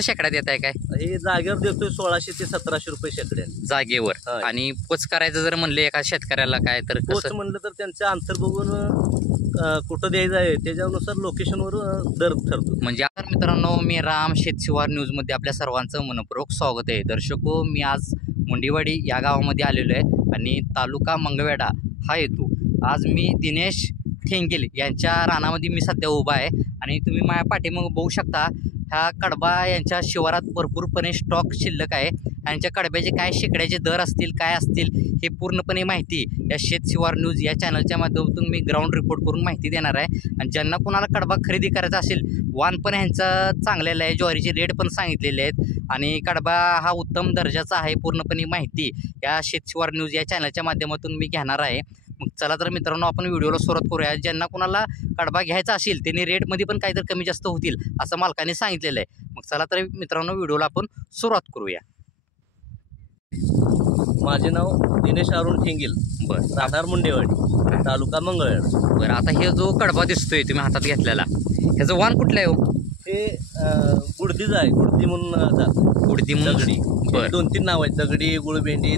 शेकडा देत आहे काय? हे जागेवर देतोय 1600 ते 1700 रुपये शेकड्या जागेवर. होय. आणि पोच करायचं जर म्हणले एका शेतकऱ्याला काय तर पोच कसं? म्हणलं तर त्यांचं अंतर बघून कुठं द्यायचं आहे त्याच्यानुसार लोकेशनवर दर ठरतो. म्हणजे आता मित्रांनो, मी राम शेतशिवार न्यूजमध्ये आपल्या सर्वांचं मनपूर्वक स्वागत आहे. दर्शको, मी आज मुंडीवाडी या गावामध्ये आलेलो आहे आणि तालुका मंगळवेढा हा येतो. आज मी दिनेश ठेंगेल यांच्या रानामध्ये मी सध्या उभा आहे आणि तुम्ही माझ्या पाठीमागे बघू शकता. ह्या कडबा यांच्या शिवारात भरपूरपणे स्टॉक शिल्लक आहे. यांच्या कडब्याचे काय शेकड्याचे दर असतील, काय असतील, हे पूर्णपणे माहिती या शेतशिवार न्यूज या चॅनलच्या माध्यमातून मी ग्राउंड रिपोर्ट करून माहिती देणार आहे. आणि ज्यांना कोणाला कडबा खरेदी करायचा असेल, वाण पण ह्यांचं चांगलेलं आहे, ज्वारीचे रेट पण सांगितलेले आहेत आणि कडबा हा उत्तम दर्जाचा आहे. पूर्णपणे माहिती या शेतशिवार न्यूज या चॅनलच्या माध्यमातून मी घेणार आहे. मग चला तर मित्रांनो, आपण व्हिडिओला सुरुवात करूया. ज्यांना कोणाला कडबा घ्यायचा असेल त्यांनी रेटमध्ये पण काहीतरी कमी जास्त होतील असं मालकाने सांगितलेलं आहे. मग चला तर मित्रांनो, व्हिडिओला आपण सुरुवात करूया. माझे नाव दिनेश अरुण ठेंगेल, बरं राहणार मुंडेवाडी, तालुका मंगळवेढा. बरं, आता हे जो कडबा दिसतोय तुम्ही हातात घेतलेला, ह्याचं वाण कुठलं आहे हो? हे गुडदीच आहे, गुडदी म्हणून जात उडदी दगडी. बरं 2-3 नाव आहेत, दगडी, गुळभेंडी,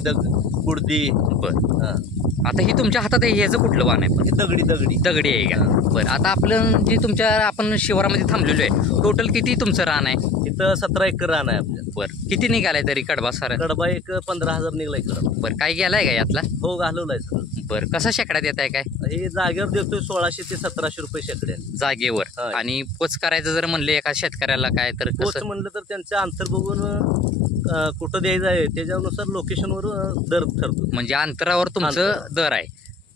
गुडदी. बरं. आता ही तुमच्या हातात आहे, ह्याचं कुठलं वाण आहे? पण दगडी दगडी दगडी आहे का? बरं, आता आपलं जे तुमच्या आपण शिवारामध्ये थांबलेलो आहे, टोटल किती तुमचं रान आहे? इथं 17 एकर रान आहे आपल्याला. बरं, किती निघालाय तरी कडबा सारा? कडबा एक 15,000 निघलाय कडबा. बरं, काय गेलाय का यातला? हो, घालवलाय सगळं. बरं, कसा शेकडा देत आहे काय? हे जागेवर देतोय 1600 ते 1700 रुपये शेकड्या. जागेवर. होय. आणि पोच करायचं जर म्हणले एका शेतकऱ्याला काय तर पोच कसं? म्हणलं तर त्यांचं अंतर बघून कुठं द्यायचं आहे त्याच्यानुसार लोकेशनवर दर ठरतो. म्हणजे अंतरावर तुमचं दर आहे.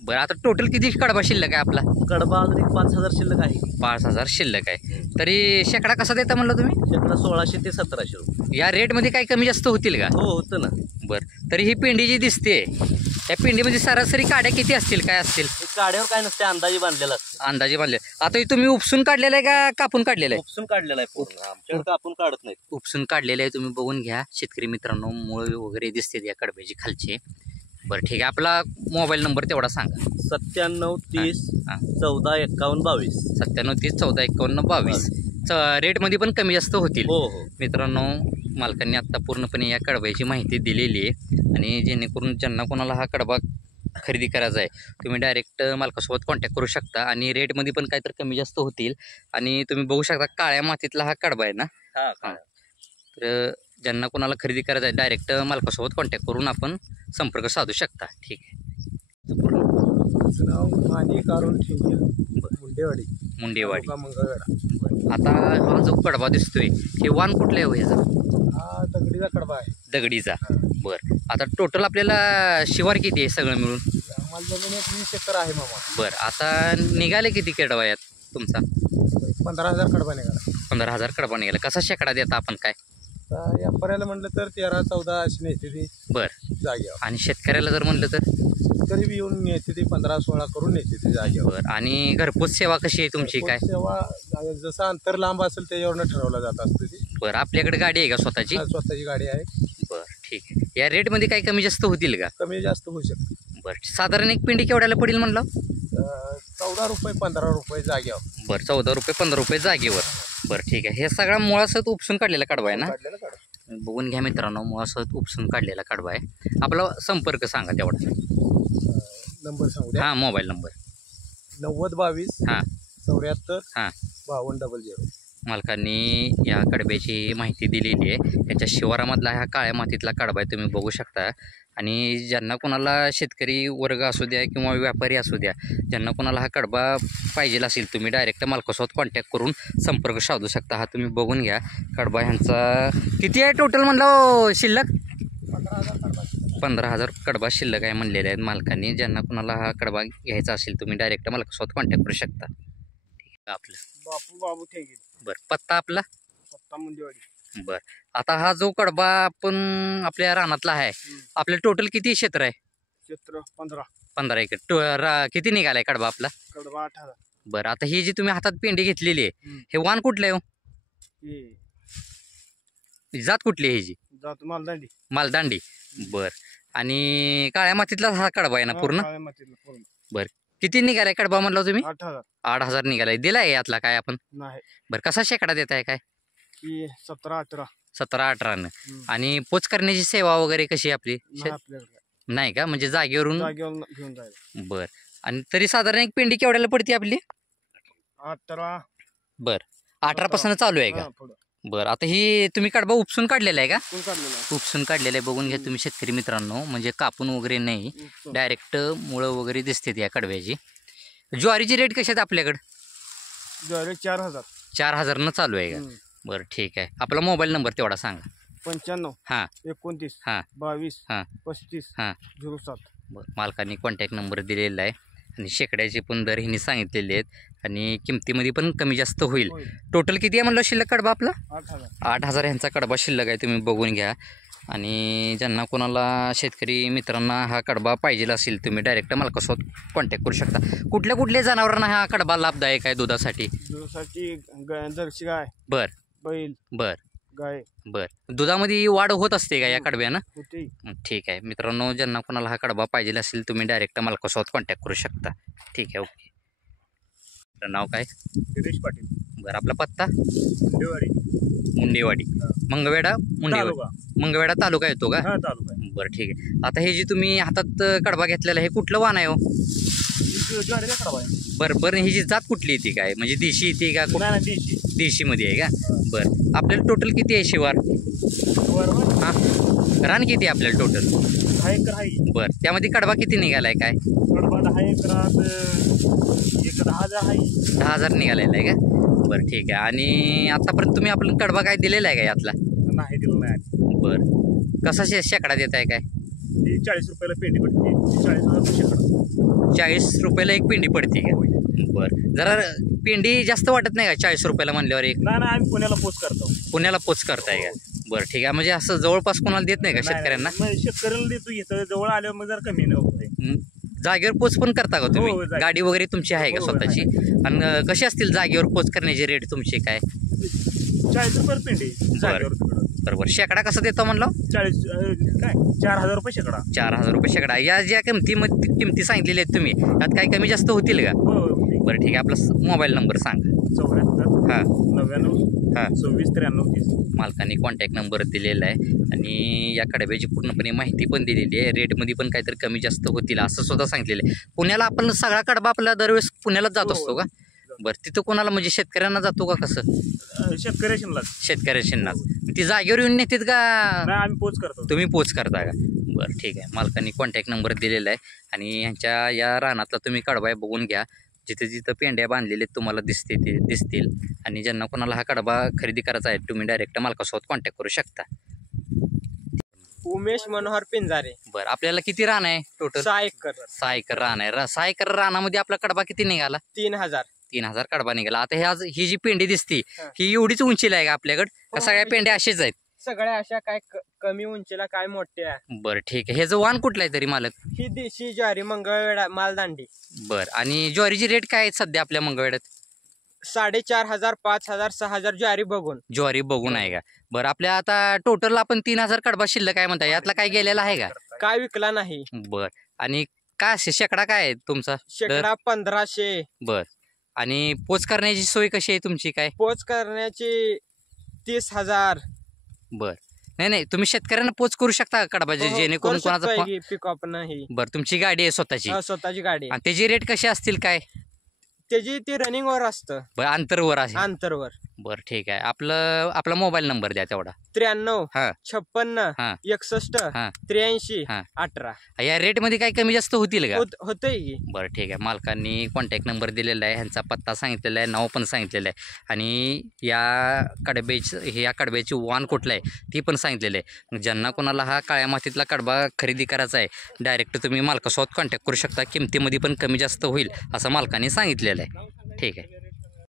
बरं, आता टोटल किती कडबा शिल्लक आहे आपला? कडबा अजून एक 5,000 शिल्लक आहे. 5,000 शिल्लक आहे. तरी शेकडा कसा देता म्हणलं तुम्ही? शेकडा 1600 ते 1700 रुपये. या रेटमध्ये काही कमी जास्त होतील का? हो, होतं ना. बरं, तरी ही पिंडी जी दिसते, या पिंडीमध्ये सरासरी काड्या किती असतील, काय असतील? हे काड्यावर काय नसते, अंदाजे बांधलेला असतं. अंदाजे बांधले. आता हे तुम्ही उपसून काढलेलं आहे का कापून काढलेलं आहे? उपसून काढलेला आहे पूर्ण. आमच्याकडे कापून काढत नाहीत. उपसून काढलेलं आहे. तुम्ही बघून घ्या शेतकरी मित्रांनो, मूळ वगैरे दिसते या कडब्याची खालचे. बरं, ठीक आहे. आपला मोबाईल नंबर तेवढा सांगा. 97 30 हां 14 51 22. 97 30 14 51 22. रेटमध्ये पण कमी जास्त होतील. हो हो. मित्रांनो, मालकांनी आत्ता पूर्णपणे या कडब्याची माहिती दिलेली आहे आणि जेणेकरून ज्यांना कोणाला हा कडबा खरेदी करायचा आहे, तुम्ही डायरेक्ट मालकासोबत कॉन्टॅक्ट करू शकता आणि रेटमध्ये पण काहीतरी कमी जास्त होतील. आणि तुम्ही बघू शकता काळ्या मातीतला हा कडबा आहे ना. हां हां. तर ज्यांना कोणाला खरेदी करायचं आहे, डायरेक्ट मालकासोबत कॉन्टॅक्ट करून आपण संपर्क साधू शकता. ठीक आहे. नाव माणिक अरुण ठेंगेल, मुंडेवाडी, मुंडेवाडी. तालुका मंगळवेढा. आता हा जो कडबा दिसतोय, हे वाण कुठलं आहे हो याचा? हा दगडीचा कडबा आहे. दगडीचा. बरं, आता टोटल आपल्याला शिवार किती आहे सगळं मिळून? आम्हाला जमीन 20 एकर आहे मामा. बरं, आता निघाले किती कडबा यात तुमचा? 15,000 कडबा निघाला. 15,000 कडबा निघाला. कसा शेकडा देता आपण काय? आता या पर्याला म्हणलं तर 13-14 अशी नेते ती बरं, जाग्यावर. आणि शेतकऱ्याला जर म्हणलं तर? तरी बी येऊन नेते ती 15-16 करून नेते ती जाग्यावर. बरं, आणि घरपोच सेवा कशी आहे तुमची काय? सेवा जसं अंतर लांब असेल त्याच्यावरनं ठरवलं जात असतं ती. बरं, आपल्याकडे गाडी आहे का स्वतःची? स्वतःची गाडी आहे. बरं, ठीक आहे. या रेटमध्ये काही कमी जास्त होतील का? कमी जास्त होऊ शकते. बरं, साधारण एक पिंडी केवढ्याला पडेल म्हणलं? 14 रुपये 15 रुपये जाग्यावर. बरं, 14 रुपये 15 रुपये जागेवर. बरं, ठीक आहे. हे सगळा मुळासहित उपसून काढलेला कडबा आहे ना? काढलेलं कडबा. बघून घ्या मित्रांनो, मुळासहित उपसून काढलेला कडबा आहे. आपला संपर्क सांगा तेवढा. नंबर सांगू द्या. हां, मोबाईल नंबर. 90 22 हां 74 हां. 52 00. मालकांनी या कडब्याची माहिती दिलेली आहे. त्याच्या शिवारामधला हा काळ्या मातीतला कडबा आहे, तुम्ही बघू शकता. आणि ज्यांना कोणाला शेतकरी वर्ग असू द्या किंवा व्यापारी असू द्या, ज्यांना कोणाला हा कडबा पाहिजे असेल, तुम्ही डायरेक्ट मालकासोबत कॉन्टॅक्ट करून संपर्क साधू शकता. हा तुम्ही बघून घ्या कडबा ह्यांचा किती आहे टोटल म्हणलं शिल्लक? 15,000 कडबा शिल्लक आहे म्हणलेले आहेत मालकांनी. ज्यांना कोणाला हा कडबा घ्यायचा असेल, तुम्ही डायरेक्ट मालकासोबत कॉन्टॅक्ट करू शकता. ठीक आहे. आपलं बाबू ठेंगेल, बरं, पत्ता आपला? पत्ता मुंडेवाडी. बरं, आता हा जो कडबा आपण आपल्या रानातला आहे, आपलं टोटल किती क्षेत्र आहे? क्षेत्र 15 एकर. किती निघालाय कडबा आपला? कडबा 18. बरं, आता ही जी तुम्ही हातात पेंडी घेतलेली आहे, हे वाण कुठलं आहे हो? जात कुठली आहे ह्याची? जात मालदांडी. मालदांडी. बरं, आणि काळ्या मातीतला हा कडबा आहे ना पूर्ण? बरं, किती निघालाय कडबा म्हणला तुम्ही? 8,000. 8,000 निघालाय. दिलाय यातला काय आपण? नाही. बरं, कसा शेकडा देत आहे काय? ही 17-18. 17-18 आणि पोच करण्याची सेवा वगैरे कशी आहे आपली आपल्याकडे नाही का म्हणजे जागेवरून जागेवर घेऊन जायचं. बर आणि तरी साधारण एक पेंडी केवढ्याला पडते आपली 18. बर 18 पासून चालू आहे का हा, पुढं. बरं आता ही तुम्ही कडबा उपसून काढलेला आहे का कोण काढलेलं आहे? उपसून काढलेलं आहे बघून घ्या तुम्ही शेतकरी मित्रांनो म्हणजे कापून वगैरे नाही उपसून. डायरेक्ट मुळं वगैरे दिसते या कडव्याची ज्वारीची रेट कशी आहेत आपल्याकडे ज्वारी 4,000. 4,000 चालू आहे का बरं ठीक आहे आपला मोबाईल नंबर तेवढा सांगा 95 हां 29 हां 22 हां 35 हां 07. बरं मालकांनी कॉन्टॅक्ट नंबर दिलेला आहे आणि शेकड्याचे पण दर ह्यांनी सांगितलेले आहेत आणि किमतीमध्ये पण कमी जास्त होईल होय. टोटल किती आहे म्हणलं शिल्लक कडबा आपला 8,000. 8,000 ह्यांचा कडबा शिल्लक आहे तुम्ही बघून घ्या आणि ज्यांना कोणाला शेतकरी मित्रांना हा कडबा पाहिजे असेल तुम्ही डायरेक्ट मालकासोबत कॉन्टॅक्ट करू शकता कुठल्या कुठल्या जनावरांना हा कडबा लाभदायक आहे दुधासाठी दुधासाठी जर्सी गाय, बर बैल, बर गाय बर दुधामध्ये वाढ होत असते का या कडब्यानं होती. ठीक आहे मित्रांनो ज्यांना कोणाला हा कडबा पाहिजे असेल तुम्ही डायरेक्ट मालकासोबत कॉन्टॅक्ट करू शकता ठीक आहे ओके आपलं नाव काय गिरीश पाटील, बरं आपला पत्ता मुंडेवाडी, मुंडेवाडी मंगवेडा मुंडेवाडी तालुका. मंगवेडा तालुका येतो का हा, तालुका आहे. बरं ठीक आहे आता हे जे तुम्ही हातात कडबा घेतलेला हे कुठलं वाण आहे हो ज्वारीचा कडबा आहे. बरं बरं ही जी जात कुठली येते काय म्हणजे देशी येते का नाही, नाही, देशी. देशीमध्ये आहे का बरं आपल्याला टोटल किती आहे शिवार बरोबर. हां रान किती आहे आपल्याला टोटल 10 एकर आहे. बरं त्यामध्ये कडबा किती निघालाय काय कडबा 10 एकरात एक 10,000 आहे. 10,000 निघालेला आहे का बरं ठीक आहे आणि आतापर्यंत तुम्ही आपला कडबा काय दिलेला आहे का यातला नाही दिलं नाही. बरं कसा शेकडा देत आहे काय ती 40 रुपयाला पेंडी पडते. 40,000 शेकडा. 40 रुपयाला एक पेंडी पडते का बरं जरा पेंडी जास्त वाटत नाही का 40 रुपयाला म्हणल्यावर एक नाही, नाही, आम्ही पुण्याला पोच करतो. पुण्याला पोच करताय का बरं ठीक आहे म्हणजे असं जवळपास कोणाला देत नाही का शेतकऱ्यांना नाही, नाही, शेतकऱ्याला देतो इथं जवळ आल्यावर मग जरा कमी नाही होत. जागेवर पोच पण करता का हो, तुम्ही जागेवर. गाडी वगैरे तुमची आहे का हो, स्वतःची आणि कशी असतील जागेवर पोच करण्याचे रेट तुमचे काय 40 रुपये पेंडी जागेवर तिकडं. बरोबर शेकडा कसं देतो म्हणलं 40 काय 4,000 रुपये शेकडा. 4,000 रुपये शेकडा या ज्या किमती सांगितलेल्या आहेत तुम्ही यात काही कमी जास्त होतील का हो, हो. बरं ठीक आहे आपला मोबाईल नंबर सांगा 74 हां 99 हां 26 93 30. मालकाने कॉन्टॅक्ट नंबर दिलेला आहे आणि या कडब्याची पूर्णपणे माहिती पण दिलेली आहे रेटमध्ये पण काहीतरी कमी जास्त होतील असं सुद्धा सांगितलेलं आहे पुण्याला आपण सगळा कडबा आपला दरवेळेस पुण्यालाच जात हो, असतो का बरं तिथं कोणाला म्हणजे शेतकऱ्यांना जातो का कसं शेतकऱ्याशीला शेतकऱ्यांना ती जागेवर येऊन नेतात का नाही आम्ही पोच करतो. तुम्ही पोच करता का बरं ठीक आहे मालकांनी कॉन्टॅक्ट नंबर दिलेला आहे आणि ह्यांच्या या रानातला तुम्ही कडबा बघून घ्या जिथं जिथं पेंड्या बांधलेले तुम्हाला दिसतील आणि ज्यांना कोणाला हा कडबा खरेदी करायचा आहे तुम्ही डायरेक्ट मालकासोबत कॉन्टॅक्ट करू शकता उमेश मनोहर पिंजारे. बरं आपल्याला किती रान आहे टोटल 6 एकर. 6 एकर रान आहे 6 एकर रानामध्ये आपला कडबा किती निघाला 3,000. 3,000 कडबा निघाला आता ही जी पेंडी दिसती हा. ही एवढीच उंचीला आहे का आपल्याकडे का सगळ्या पेंड्या अशीच आहेत सगळ्या अशा काय कमी उंचीला काय मोठ्या. बरं ठीक आहे हे जो वाण कुठला आहे तरी मालक ही देशी ज्वारी मंगळवेढा मालदांडी. बरं आणि ज्वारीची रेट काय आहेत सध्या आपल्या मंगळवेड्यात 4,500 5,000 6,000 ज्वारी बघून. ज्वारी बघून आहे का बरं आपल्या आता टोटल आपण 3,000 कडबा शिल्लक काय म्हणता यातला काय गेलेला आहे का काय विकला नाही. बरं आणि काय शेकडा काय आहे तुमचा शेकडा 1,500. बरं आणि पोच करण्याची सोय कशी आहे तुमची काय पोच करण्याची 30,000. बरं नाही तुम्ही शेतकऱ्यांना पोच करू शकता का कडबा जेणेकरून कोणाचा पिकअप नाही. बरं तुमची गाडी आहे स्वतःची स्वतःची गाडी. आणि त्याची रेट कशी असतील काय त्याची ती रनिंग वर असतं बरं अंतरवर आहे अंतरवर. बरं ठीक आहे आपला मोबाईल नंबर द्या तेवढा 93 हा 56 हा 61 हा 83 हा. 18. या रेटमध्ये काही कमी जास्त होतील का होतंय की. बरं ठीक आहे मालकांनी कॉन्टॅक्ट नंबर दिलेला आहे ह्यांचा पत्ता सांगितलेला आहे नाव पण सांगितलेलं आहे आणि या कडब्याची वाण कुठलं आहे ती पण सांगितलेलं आहे ज्यांना कोणाला हा काळ्या मातीतला कडबा खरेदी करायचा आहे डायरेक्ट तुम्ही मालकासोबत कॉन्टॅक्ट करू शकता किमतीमध्ये पण कमी जास्त होईल असं मालकाने सांगितलेलं आहे ठीक आहे